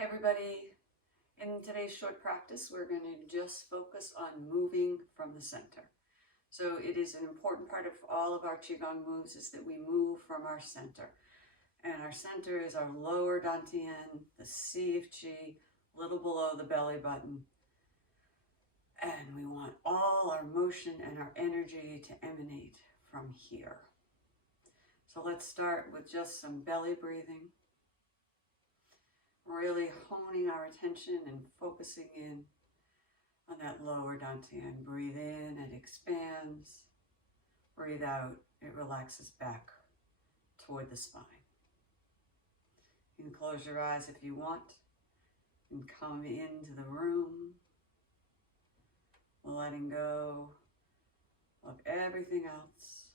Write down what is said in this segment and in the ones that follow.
Hi everybody. In today's short practice, we're going to just focus on moving from the center. So it is an important part of all of our Qigong moves is that we move from our center. And our center is our lower dantian, the sea of Qi, a little below the belly button. And we want all our motion and our energy to emanate from here. So let's start with just some belly breathing. Really honing our attention and focusing in on that lower dantian. Breathe in, it expands. Breathe out, it relaxes back toward the spine. You can close your eyes if you want and come into the room, letting go of everything else.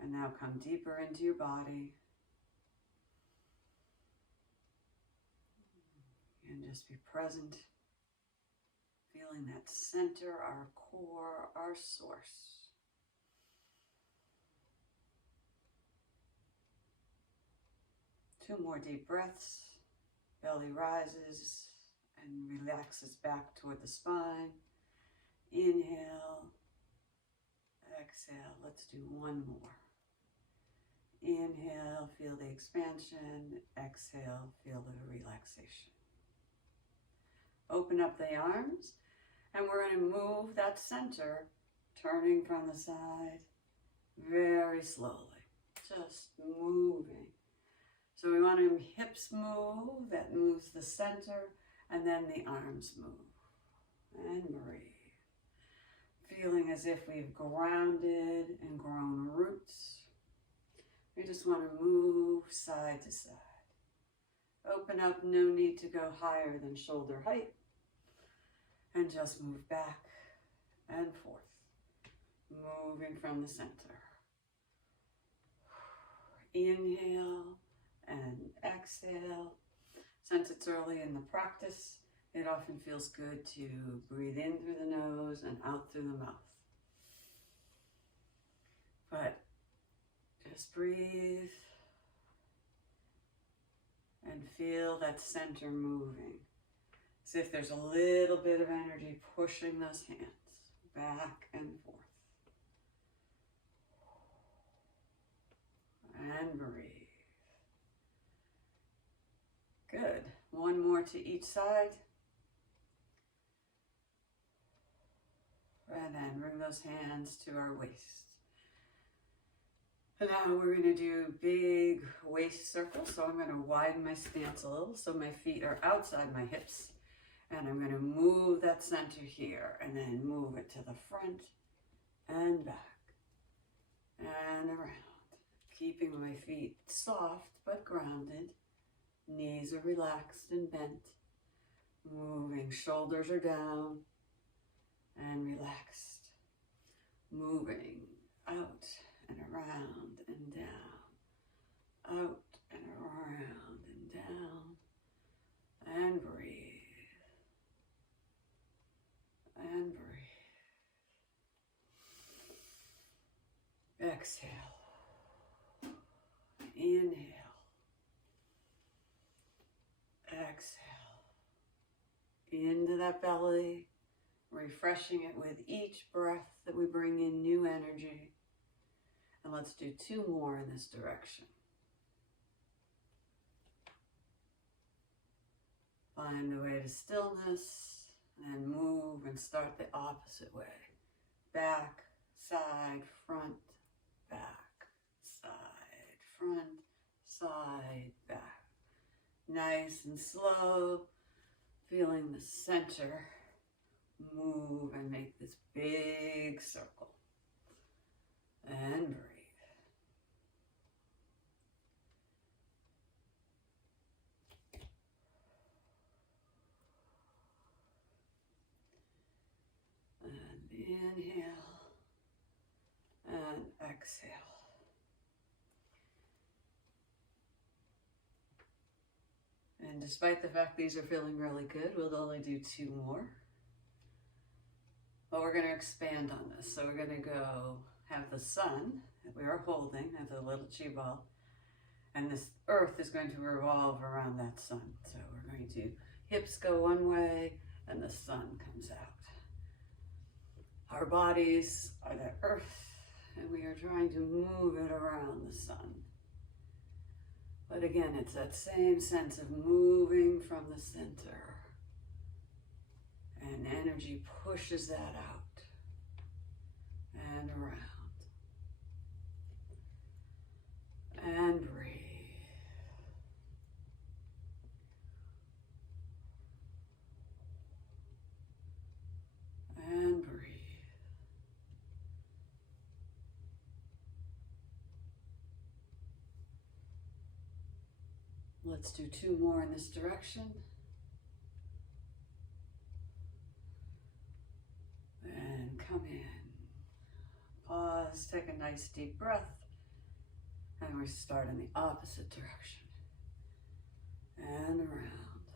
And now come deeper into your body. And just be present, feeling that center, our core, our source. Two more deep breaths. Belly rises and relaxes back toward the spine. Inhale, exhale. Let's do one more. Inhale, feel the expansion. Exhale, feel the relaxation. Open up the arms, and we're going to move that center, turning from the side very slowly, just moving. So we want our hips move, that moves the center, and then the arms move. And breathe. Feeling as if we've grounded and grown roots. We just want to move side to side. Open up, no need to go higher than shoulder height. And just move back and forth, moving from the center. Inhale and exhale. Since it's early in the practice, it often feels good to breathe in through the nose and out through the mouth. But just breathe and feel that center moving. As if there's a little bit of energy pushing those hands back and forth. And breathe. Good. One more to each side. And then bring those hands to our waist. And now we're going to do big waist circles. So I'm going to widen my stance a little so my feet are outside my hips. And I'm going to move that center here and then move it to the front and back and around. Keeping my feet soft but grounded. Knees are relaxed and bent. Moving, shoulders are down and relaxed. Moving out and around and down. Out and around and down. And breathe. And breathe. Exhale. Inhale. Exhale. Into that belly, refreshing it with each breath that we bring in new energy. And let's do two more in this direction. Find the way to stillness. And move and start the opposite way. Back, side, front, back, side, front, side, back. Nice and slow, feeling the center move and make this big circle. And breathe. Inhale and exhale. And despite the fact these are feeling really good, we'll only do two more. But we're going to expand on this. So we're going to go have the sun that we are holding as a little chi ball. And this earth is going to revolve around that sun. So we're going to, hips go one way and the sun comes out. Our bodies are the earth and we are trying to move it around the sun. But again, it's that same sense of moving from the center. And energy pushes that out and around. And breathe. And breathe. Let's do 2 more in this direction. And come in. Pause, take a nice deep breath. And we start in the opposite direction. And around.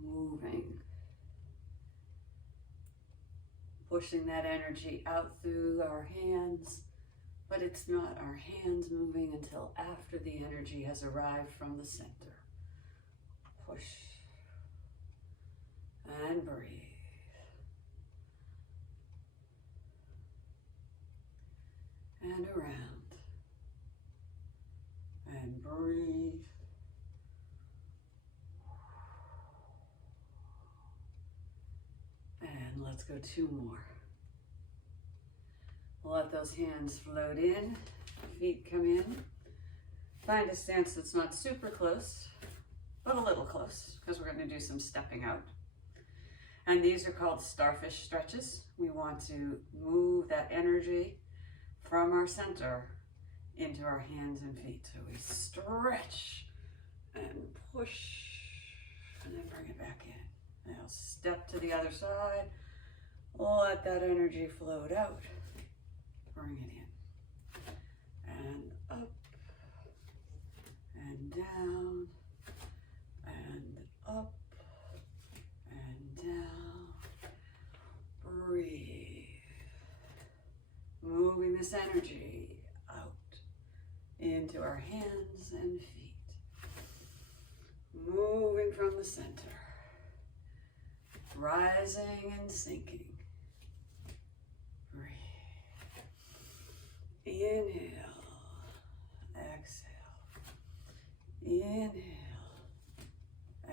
Moving. Pushing that energy out through our hands. But it's not our hands moving until after the energy has arrived from the center. Push. And breathe. And around. And breathe. And let's go 2 more. Let those hands float in, feet come in. Find a stance that's not super close, but a little close, because we're going to do some stepping out. And these are called starfish stretches. We want to move that energy from our center into our hands and feet. So we stretch and push, and then bring it back in. Now step to the other side, let that energy float out. Bring it in, and up, and down, and up, and down. Breathe. Moving this energy out into our hands and feet. Moving from the center, rising and sinking. Inhale, exhale, inhale,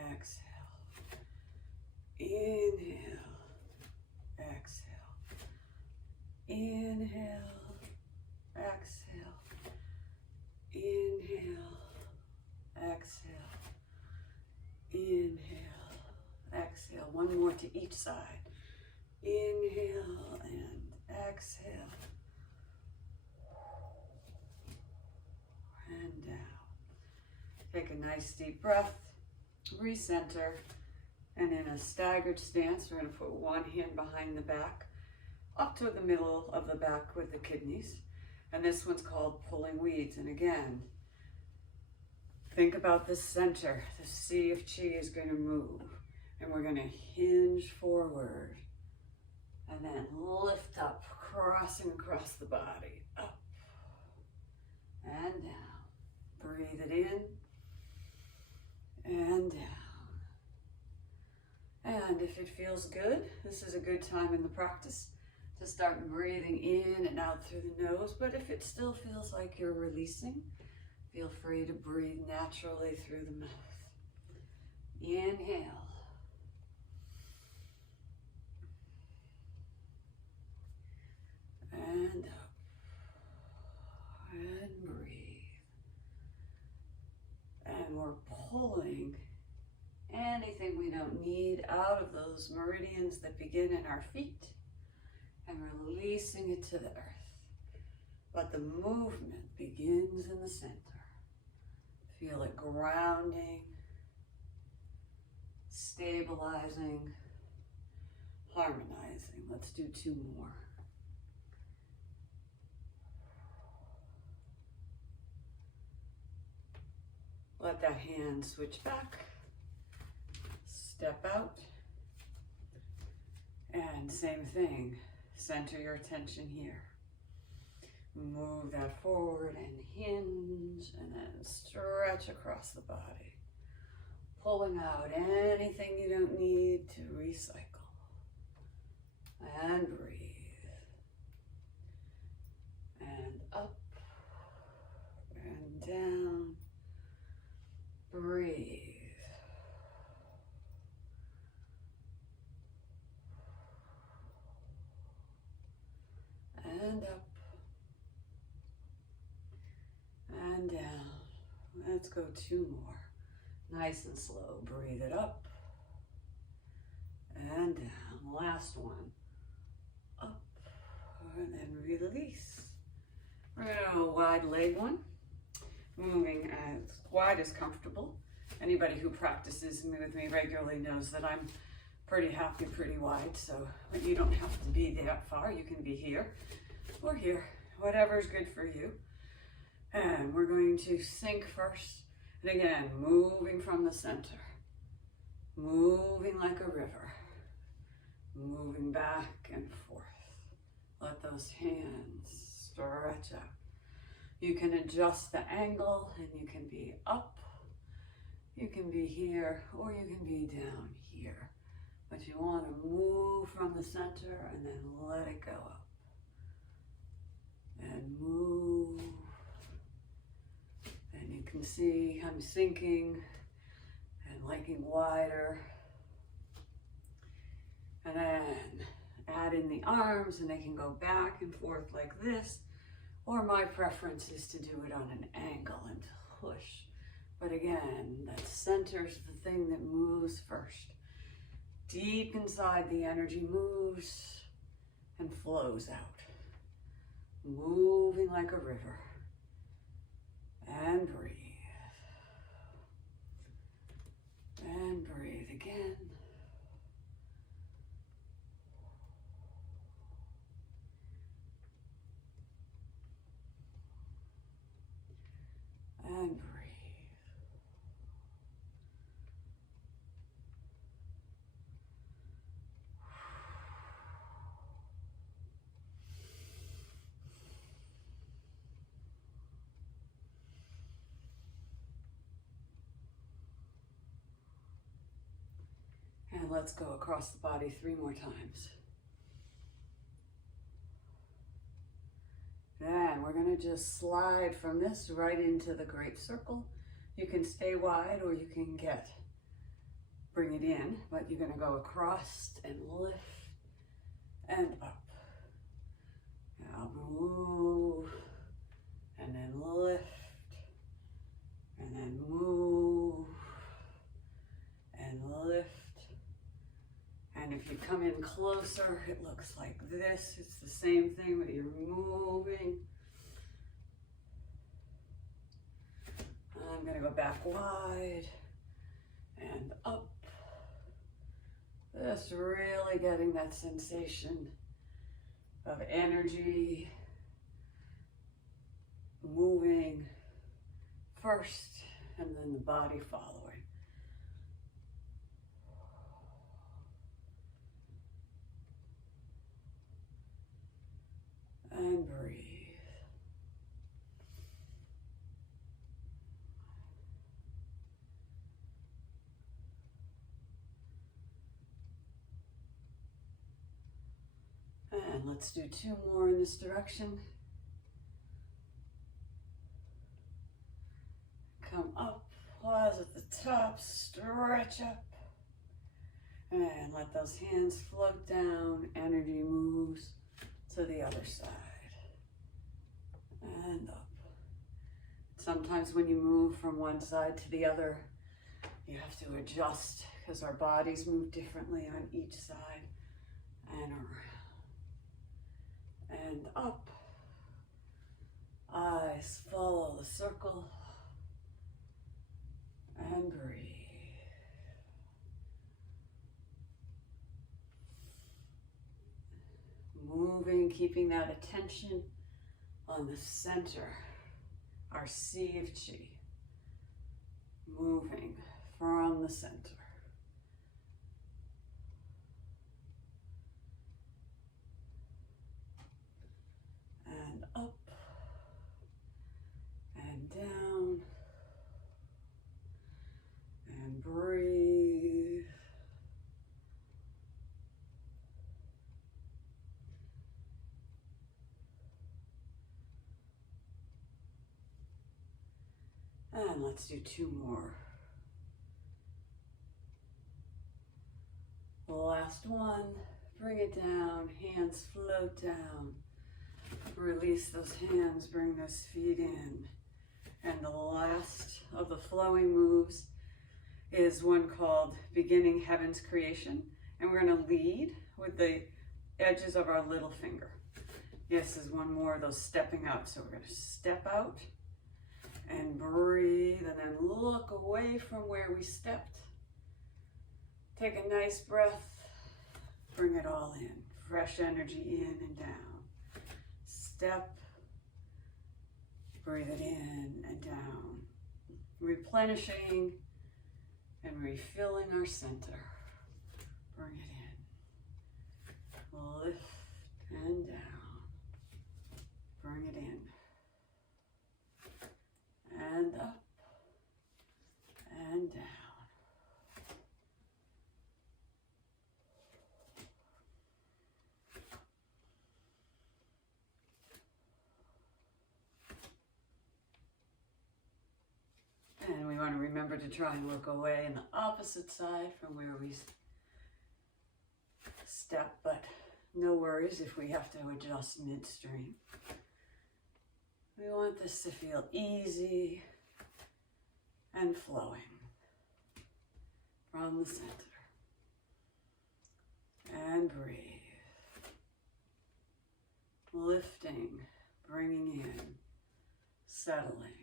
exhale, inhale, exhale, inhale, exhale, inhale, exhale, inhale, exhale. 1 more to each side. Inhale and exhale. And down. Take a nice deep breath, recenter, and in a staggered stance, we're going to put 1 hand behind the back, up to the middle of the back with the kidneys. And this one's called pulling weeds. And again, think about the center. The sea of chi is going to move. And we're going to hinge forward and then lift up, crossing across the body, up and down. Breathe it in and down. And if it feels good, this is a good time in the practice to start breathing in and out through the nose. But if it still feels like you're releasing, feel free to breathe naturally through the mouth. Inhale. And up. And breathe. And we're pulling anything we don't need out of those meridians that begin in our feet and releasing it to the earth. But the movement begins in the center. Feel it grounding, stabilizing, harmonizing. Let's do 2 more. Let that hand switch back, step out, and same thing, center your attention here. Move that forward and hinge, and then stretch across the body, pulling out anything you don't need to recycle. And breathe. And up and down. Breathe. And up. And down. Let's go 2 more. Nice and slow. Breathe it up. And down. Last one. Up. And then release. We're going to do a wide leg one. Moving as wide as comfortable. Anybody who practices with me regularly knows that I'm pretty happy, pretty wide. So you don't have to be that far. You can be here or here. Whatever's good for you. And we're going to sink first. And again, moving from the center. Moving like a river. Moving back and forth. Let those hands stretch out. You can adjust the angle and you can be up. You can be here or you can be down here. But you want to move from the center and then let it go up. And move. And you can see I'm sinking and making wider. And then add in the arms and they can go back and forth like this. Or my preference is to do it on an angle and push. But again, that center's the thing that moves first. Deep inside, the energy moves and flows out. Moving like a river. And breathe. And breathe again. And breathe. And let's go across the body 3 more times. And we're going to just slide from this right into the great circle. You can stay wide or you can bring it in, but you're going to go across and lift and up. Now move and then lift and then move and lift. And if you come in closer, it looks like this. It's the same thing, but you're moving. I'm going to go back wide and up. Just really getting that sensation of energy moving first and then the body following. And breathe. And let's do 2 more in this direction. Come up, pause at the top, stretch up. And let those hands float down, energy moves to the other side. And up. Sometimes when you move from one side to the other, you have to adjust because our bodies move differently on each side. And around. And up. Eyes follow the circle. And breathe. Moving, keeping that attention on the center, our sea of chi. Moving from the center. And up. And let's do 2 more. Last one. Bring it down. Hands float down. Release those hands. Bring those feet in. And the last of the flowing moves is one called Beginning Heaven's Creation. And we're going to lead with the edges of our little finger. This is one more of those stepping out. So we're going to step out and breathe and then look away from where we stepped. Take a nice breath. Bring it all in. Fresh energy in and down. Step. Breathe it in and down. Replenishing and refilling our center. Bring it in. Lift and down. Bring it in. And up. And down. And we want to remember to try and look away in the opposite side from where we step, but no worries if we have to adjust midstream. We want this to feel easy and flowing from the center. And breathe. Lifting, bringing in, settling.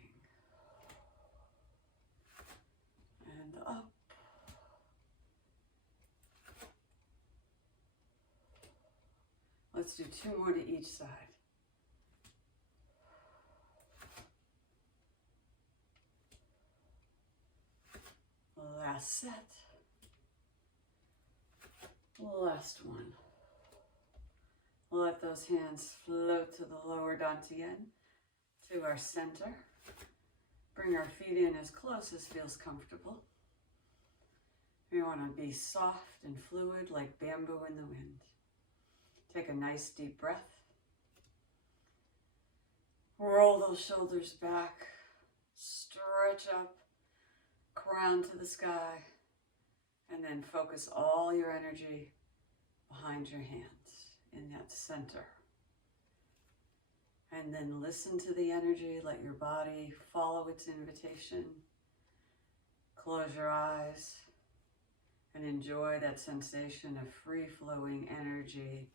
And up. Let's do 2 more to each side. Last set. Last one. Let those hands float to the lower dantian, to our center. Bring our feet in as close as feels comfortable. We want to be soft and fluid like bamboo in the wind. Take a nice deep breath. Roll those shoulders back. Stretch up. Crown to the sky. And then focus all your energy behind your hands in that center. And then listen to the energy. Let your body follow its invitation. Close your eyes and enjoy that sensation of free-flowing energy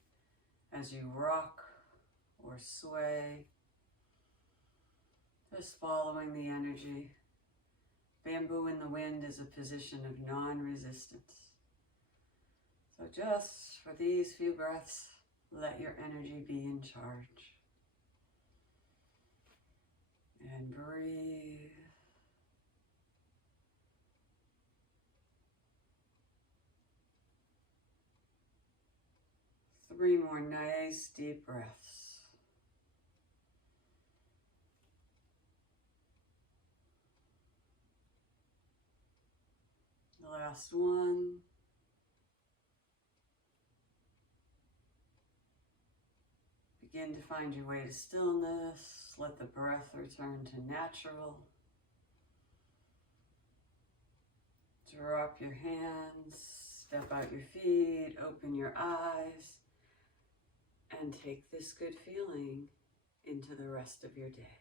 as you rock or sway. Just following the energy. Bamboo in the wind is a position of non-resistance. So just for these few breaths, let your energy be in charge. And breathe. Three more nice deep breaths. The last one. Begin to find your way to stillness. Let the breath return to natural. Drop your hands, step out your feet, open your eyes, and take this good feeling into the rest of your day.